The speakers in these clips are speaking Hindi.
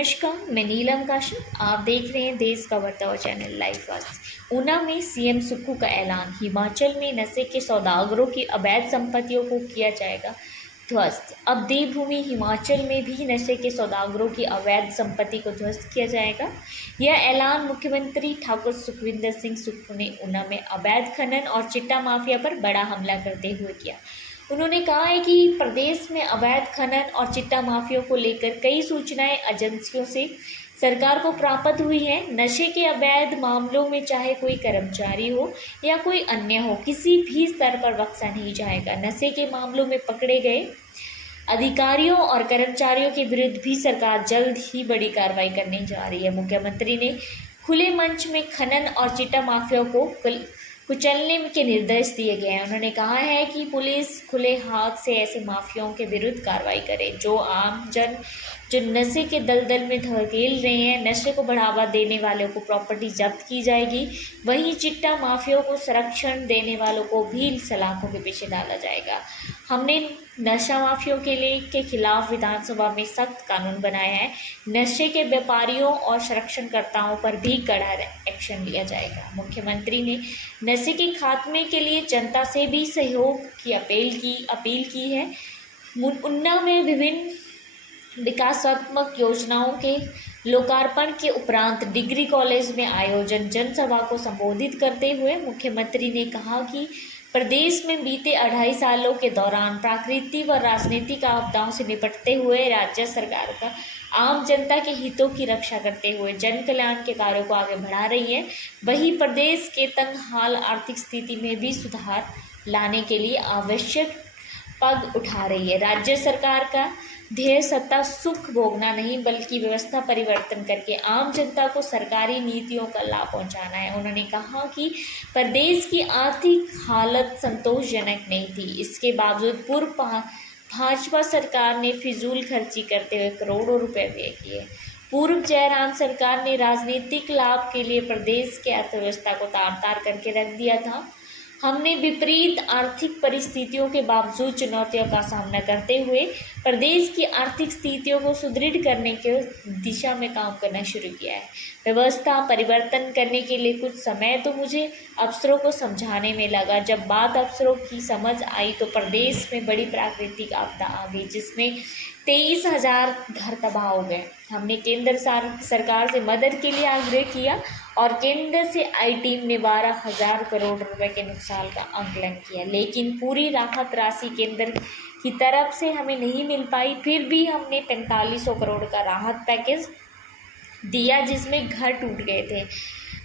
नमस्कार, मैं नीलम काशिप। आप देख रहे हैं देश का बढ़ता हुआ चैनल लाइव फास्ट। ऊना में सीएम सुक्खू का ऐलान, हिमाचल में नशे के सौदागरों की अवैध संपत्तियों को किया जाएगा ध्वस्त। अब देवभूमि हिमाचल में भी नशे के सौदागरों की अवैध संपत्ति को ध्वस्त किया जाएगा। यह ऐलान मुख्यमंत्री ठाकुर सुखविंदर सिंह सुक्खू ने ऊना में अवैध खनन और चिट्टा माफिया पर बड़ा हमला करते हुए किया। उन्होंने कहा है कि प्रदेश में अवैध खनन और चिट्टा माफियाओं को लेकर कई सूचनाएं एजेंसियों से सरकार को प्राप्त हुई हैं। नशे के अवैध मामलों में चाहे कोई कर्मचारी हो या कोई अन्य हो, किसी भी स्तर पर बख्शा नहीं जाएगा। नशे के मामलों में पकड़े गए अधिकारियों और कर्मचारियों के विरुद्ध भी सरकार जल्द ही बड़ी कार्रवाई करने जा रही है। मुख्यमंत्री ने खुले मंच में खनन और चिट्टा माफियाओं को कुचलने के निर्देश दिए गए हैं। उन्होंने कहा है कि पुलिस खुले हाथ से ऐसे माफियाओं के विरुद्ध कार्रवाई करे जो आमजन जो नशे के दलदल में धकेल रहे हैं। नशे को बढ़ावा देने वालों को प्रॉपर्टी जब्त की जाएगी, वहीं चिट्टा माफियाओं को संरक्षण देने वालों को भी सलाखों के पीछे डाला जाएगा। हमने नशा माफियाओं के खिलाफ विधानसभा में सख्त कानून बनाया है। नशे के व्यापारियों और संरक्षणकर्ताओं पर भी कड़ा एक्शन लिया जाएगा। मुख्यमंत्री ने नशे के खात्मे के लिए जनता से भी सहयोग की अपील की है। ऊना में विभिन्न विकासात्मक योजनाओं के लोकार्पण के उपरांत डिग्री कॉलेज में आयोजन जनसभा को संबोधित करते हुए मुख्यमंत्री ने कहा कि प्रदेश में बीते 2.5 सालों के दौरान प्राकृतिक व राजनीतिक आपदाओं से निपटते हुए राज्य सरकार का आम जनता के हितों की रक्षा करते हुए जन कल्याण के कार्यों को आगे बढ़ा रही है। वहीं प्रदेश के तंगहाल आर्थिक स्थिति में भी सुधार लाने के लिए आवश्यक पग उठा रही है। राज्य सरकार का ध्येय सत्ता सुख भोगना नहीं बल्कि व्यवस्था परिवर्तन करके आम जनता को सरकारी नीतियों का लाभ पहुंचाना है। उन्होंने कहा कि प्रदेश की आर्थिक हालत संतोषजनक नहीं थी, इसके बावजूद पूर्व भाजपा सरकार ने फिजूल खर्ची करते हुए करोड़ों रुपए व्यय किए। पूर्व जयराम सरकार ने राजनीतिक लाभ के लिए प्रदेश की अर्थव्यवस्था को तार-तार करके रख दिया था। हमने विपरीत आर्थिक परिस्थितियों के बावजूद चुनौतियों का सामना करते हुए प्रदेश की आर्थिक स्थितियों को सुदृढ़ करने के दिशा में काम करना शुरू किया है। व्यवस्था परिवर्तन करने के लिए कुछ समय तो मुझे अफसरों को समझाने में लगा। जब बात अफसरों की समझ आई तो प्रदेश में बड़ी प्राकृतिक आपदा आ गई, जिसमें 23,000 घर तबाह हो गए। हमने केंद्र सरकार से मदद के लिए आग्रह किया और केंद्र से आई टीम ने 12,000 करोड़ रुपए के नुकसान का आंकलन किया, लेकिन पूरी राहत राशि केंद्र की तरफ से हमें नहीं मिल पाई। फिर भी हमने 4500 करोड़ का राहत पैकेज दिया, जिसमें घर टूट गए थे।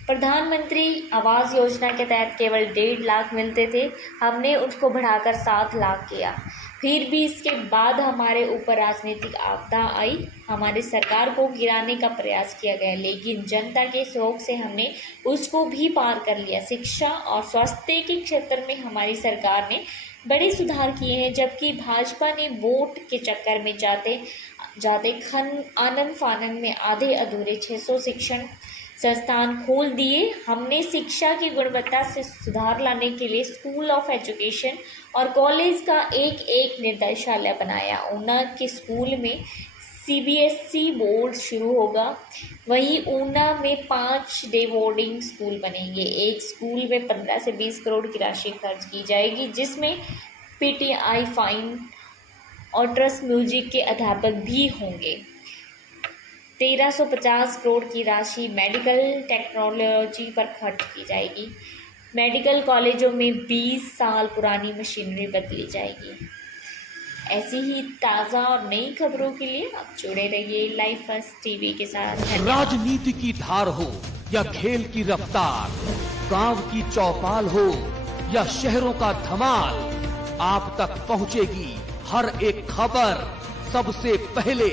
प्रधानमंत्री आवास योजना के तहत केवल 1.5 लाख मिलते थे, हमने उसको बढ़ाकर 7 लाख किया। फिर भी इसके बाद हमारे ऊपर राजनीतिक आपदा आई, हमारी सरकार को गिराने का प्रयास किया गया, लेकिन जनता के सहयोग से हमने उसको भी पार कर लिया। शिक्षा और स्वास्थ्य के क्षेत्र में हमारी सरकार ने बड़े सुधार किए हैं, जबकि भाजपा ने वोट के चक्कर में जाते आनन फानन में आधे अधूरे 600 शिक्षण संस्थान खोल दिए। हमने शिक्षा की गुणवत्ता से सुधार लाने के लिए स्कूल ऑफ एजुकेशन और कॉलेज का एक निर्देशालय बनाया। ऊना के स्कूल में सीबीएसई बोर्ड शुरू होगा, वहीं ऊना में 5 डे बोर्डिंग स्कूल बनेंगे। एक स्कूल में 15 से 20 करोड़ की राशि खर्च की जाएगी, जिसमें पीटीआई फाइन और ट्रस्ट म्यूजिक के अध्यापक भी होंगे। 1350 करोड़ की राशि मेडिकल टेक्नोलॉजी पर खर्च की जाएगी। मेडिकल कॉलेजों में 20 साल पुरानी मशीनरी बदली जाएगी। ऐसी ही ताज़ा और नई खबरों के लिए आप जुड़े रहिए लाइव फर्स्ट टीवी के साथ। राजनीति की धार हो या खेल की रफ्तार, गांव की चौपाल हो या शहरों का धमाल, आप तक पहुंचेगी हर एक खबर सबसे पहले